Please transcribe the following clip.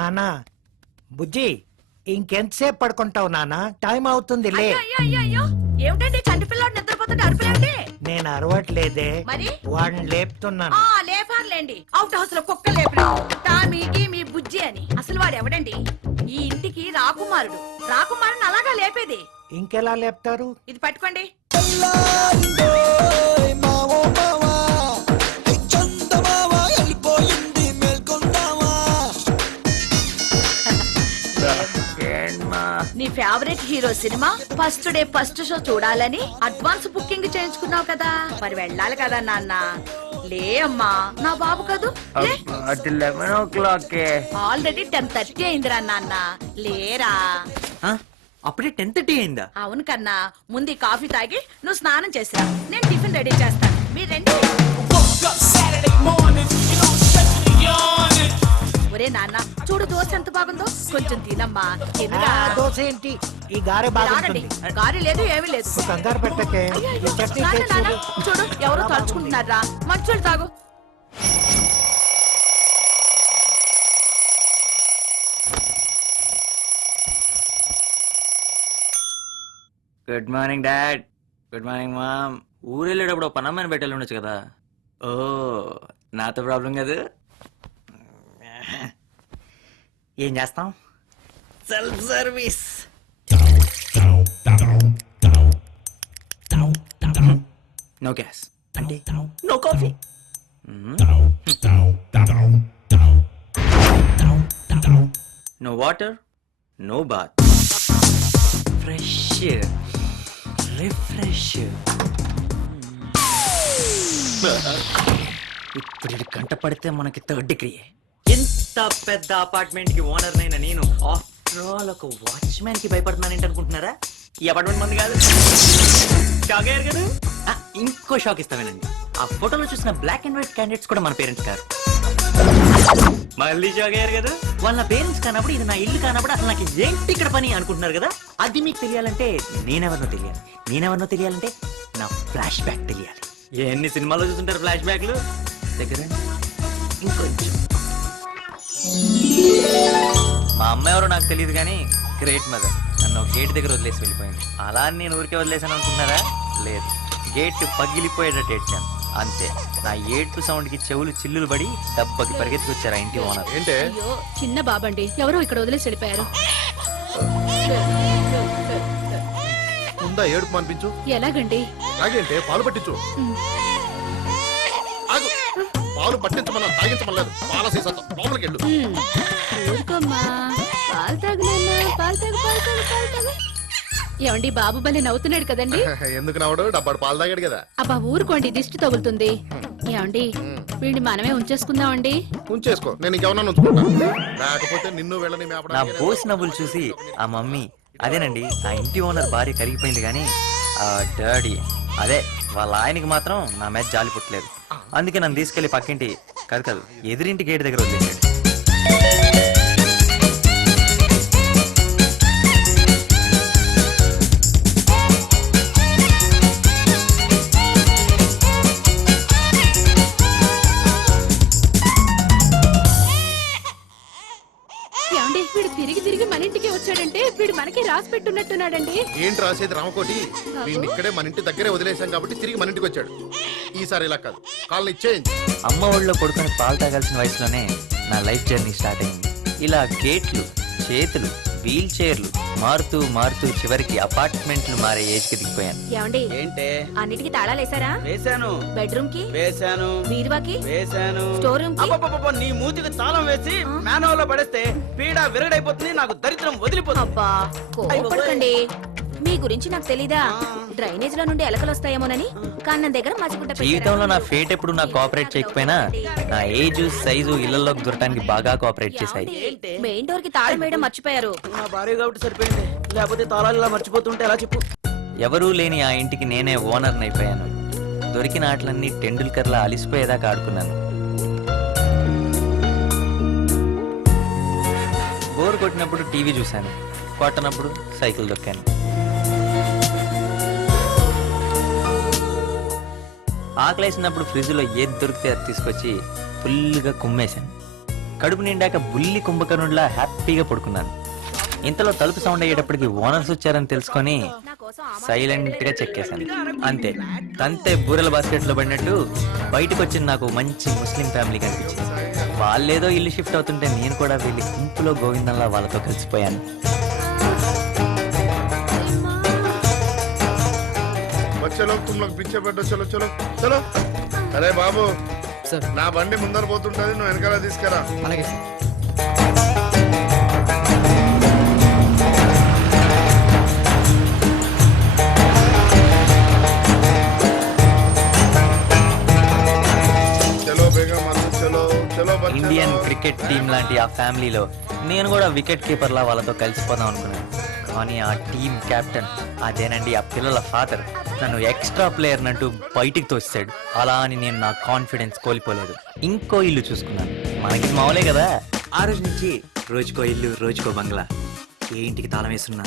నానా బుజ్జి ఇంకెంతసేపు పడుకుంటావు నానా? టైం అవుతుంది లే. అయ్యో ఏమిటండి చంటి పిల్లాడు నిద్రపోతుంటే అరుపులేంటి? నేను అరవట్లేదే, మరి వాడిని లేపుతున్నాను. లేపారులేండి. అవుట్ హౌస్ లో కుక్క లేపలేదు మీకి మీ బుజ్జి అని. అసలు వాడు ఎవడండి? ఈ ఇంటికి రాకుమారుడు. రాకుమారుని అలాగా లేపేది. ఇంకెలా లేపుతారు? ఇది పట్టుకోండి. నీ favourite hero cinema first day first show చూడాలని అడ్వాన్స్ బుకింగ్ చేయించుకున్నావు కదా, మరి వెళ్ళాలి కదా నాన్న. లే అమ్మా, నా బాబు కదూ. అది 11 o'clock. ఆల్రెడీ 10:30 అయిందిరా నాన్న. లేరా. అప్పుడే 10:30 అయిందా? అవును కన్నా, ముందు ఈ కాఫీ తాగి నువ్వు స్నానం చేసిరా, నేను టిఫిన్ రెడీ చేస్తాను. మీరు రండి. ఒరే నాన్న, చూడు దోశ ఎంత బాగుందో, కొంచెం తినమ్మా. దోశ ఏంటి, ఈ గారె బాగుంటుంది. గారి లేదు, ఏమీ లేదు. కంగారు పెట్టకే, ఈ చట్నీ చేసి చూడు. చూడు ఎవరో తలుచుకుంటున్నారా. మంచోళ్ళు తాగు. Good morning dad. Good morning mom. ఊరు వెళ్ళేటప్పుడు పనమ్మని పెట్టాలి ఉండొచ్చు కదా. ఓ నాతో ప్రాబ్లం కదా. ఏం చేస్తాం, సెల్ఫ్ సర్వీస్. నో గ్యాస్ అంటే no coffee. No water, no bath. Fresh refresh. ఇప్పుడు ఇది కంట పడితే మనకి 3rd degree. ఎంత పెద్ద అపార్ట్మెంట్ కి ఓనర్ నైనా నేను ఆఫ్టర్ ఆల్ ఒక వాచ్మెన్ కి భయపడుతున్నానంటే అనుకుంటున్నారా? ఈ అపార్ట్మెంట్ మంది కాదు. షాక్ అయ్యారు కదా. ఇంకో షాక్ ఇస్తామేనండి. ఆ ఫోటోలో చూసిన బ్లాక్ అండ్ వైట్ క్యాండిడేట్స్ కూడా మన పేరెంట్స్ కాదు. మళ్ళీ షాక్ అయ్యారు కదా. వాళ్ళ పేరెంట్స్ కానప్పుడు ఇది నా ఇల్లు కానప్పుడు అసలు నాకు ఏంటి ఇక్కడ పని అనుకుంటున్నారు కదా. అది మీకు తెలియాలంటే నేనెవరినో తెలియాలి. నేనెవరినో తెలియాలంటే నా ఫ్లాష్ బ్యాక్ తెలియాలి. ఎన్ని సినిమాలో చూస్తుంటారు ఫ్లాష్ బ్యాక్లు. దగ్గర ఇంకొంచెం. మా అమ్మ ఎవరో నాకు తెలియదు కానీ గ్రేట్ మదర్. నన్ను గేట్ దగ్గర వదిలేసి వెళ్ళిపోయింది. అలా నేను ఊరికే వదిలేసాను అనుకుంటున్నారా? లేదు, గేట్ పగిలిపోయేటట్టు ఏడ్చాను అంతే. నా ఏడ్పు సౌండ్ కి చెవులు చిల్లులు పడి దెబ్బకి పరిగెత్తుకొచ్చారు ఆ ఇంటి ఓనర్. ఏంటే చిన్న బాబండి, ఎవరో ఇక్కడ వదిలేసి వెళ్ళిపోయారు. ఉందా ఏడుపు అనిపించు. ఎలాగండి? తాగేంటే పాలు పట్టించు. ఆగు, పాలు పట్టించమన్నా తాగించమలేదు. పాల సీసాతో లోపలికి వెళ్ళు. ఊరుకోమ్మా, పాలు తాగులేనా? పాలు తాగు, పాలు తాగు, పాలు తాగు. ఏమండి, బాబు బలి నవ్వుతున్నాడు కదండి. ఎందుకు నవ్వడు? డబ్బాడు పాలు తాగాడు కదా. అబ్బా ఊరుకోండి, దిష్టి తగులుతుంది. ఏమండి, వీడిని మనమే ఉంచేసుకుందామండి. ఉంచేసుకో, నేను ఇంకెవరన్నా ఉంచుకుంటాను. లేకపోతే నిన్ను వెళ్ళని నా బోస్ నవ్వులు చూసి ఆ మమ్మీ, అదేనండి ఆ ఇంటి ఓనర్ భార్య కరిగిపోయింది కానీ ఆ డాడీ, అదే వాళ్ళ ఆయనకి మాత్రం నా మీద జాలి పుట్టలేదు. అందుకే నన్ను తీసుకెళ్లి పక్కింటి కాదు ఎదురింటి గేట్ దగ్గర వదిలేసాడు. ఏమండి, వీడు తిరిగి తిరిగి మన ఇంటికి వచ్చాడంటే వీడు మనకి రాసి పెట్టున్నట్టున్నాడండి. ఏంటి రాసేది రామకోటి? వీడిని ఇక్కడే మన ఇంటి దగ్గరే వదిలేసాం కాబట్టి తిరిగి మన ఇంటికి వచ్చాడు. ఈసారి ఇలా కాదు, కాళ్ళని ఇచ్చేయండి. అమ్మ ఒళ్ళో పడుకొని పాలు తాగాల్సిన వయసులోనే నా లైఫ్ జర్నీ స్టార్ట్ అయింది. ఇలా గేట్లు, చేతులు, వీల్ చైర్లు మారుతూ మారుతూ చివరికి అపార్ట్మెంట్లు మారే ఏజ్ కి దిగిపోయాను. ఏమండి, ఏంటే అన్నిటికీ తాళాలు వేసారా? వేశాను. బెడ్రూమ్ కి వేశాను. బీరువాకి వేశాను. స్టోర్ రూమ్ కి. అబ్బబ్బబ్బబ్బ, నీ మూతికి తాళం వేసి మ్యాన్హోల్ లో పడేస్తే పీడ విరగడైపోతుంది, నాకు దరిద్రం వదిలిపోతుంది. అబ్బా కోపడకండి, మీ గురించి నాకు తెలీదా? డ్రైనేజ్ లో నుండి ఎలకలు వస్తాయేమోనని కన్నం దగ్గర మసిగుడ్డ జీవితంలో నా ఫేట్ ఎప్పుడు నాకు కోఆపరేట్ చేయకపోయినా నా ఏజ్ సైజు ఇళ్లలోకి దొరకడానికి బాగా కోఆపరేట్ చేశాయి. మెయిన్ డోర్ కి తాళం వేయడం మర్చిపోయారు. నా భార్య కాబట్టి సరిపోయింది, లేకపోతే తాళాలు ఇలా మర్చిపోతుంటే ఎలా చెప్పు. ఎవరూ లేని ఆ ఇంటికి నేనే ఓనర్ అయిపోయాను. దొరికిన ఆటలన్నీ టెండూల్కర్లా అలిసిపోయేదాకా ఆడుకున్నాను. బోర్ కొట్టినప్పుడు టీవీ చూశాను, కొట్టనప్పుడు సైకిల్ దొక్కాను. ఆకలేసినప్పుడు ఫ్రిడ్జ్లో ఏది దొరికితే అది తీసుకొచ్చి ఫుల్గా కుమ్మేశాను. కడుపు నిండాక బుల్లి కుంభకర్ణుడిలా హ్యాపీగా పడుకున్నాను. ఇంతలో తలుపు సౌండ్ అయ్యేటప్పటికి ఓనర్స్ వచ్చారని తెలుసుకొని సైలెంట్ గా చెక్కేశాను. అంతే, తంతే బూరెల బాస్కెట్ లో పడినట్టు బయటకు వచ్చింది నాకు మంచి ముస్లిం ఫ్యామిలీ కనిపించింది. వాళ్ళేదో ఇల్లు షిఫ్ట్ అవుతుంటే నేను కూడా వెళ్ళి గుంపులో గోవిందంలా వాళ్ళతో కలిసిపోయాను. बच्चे लोग तुम लोग पीछे बैठो चलो चलो चलो अरे बाबू నా బండి ముందర పోతుంటది నువ్వు వెనకాల తీసుకురా అలాగే చలో బేగా మను చలో చలో బచ్చలో. ఇండియన్ క్రికెట్ టీం లాంటి ఆ ఫ్యామిలీలో నేను కూడా వికెట్ కీపర్ లా వాళ్ళతో కలిసిపోదాం అనుకున్నాను. కానీ ఆ టీం కెప్టెన్, అదేనండి ఆ పిల్లల ఫాదర్, నన్ను ఎక్స్ట్రా ప్లేయర్ నంటూ బయటికి తోస్తాడు. అలా అని నేను నా కాన్ఫిడెన్స్ కోల్పోలేదు. ఇంకో ఇల్లు చూసుకున్నాను. మనకి మామూలే కదా. ఆ రోజు నుంచి రోజుకో ఇల్లు రోజుకో బంగ్లా. ఏ ఇంటికి తాళం వేస్తున్నా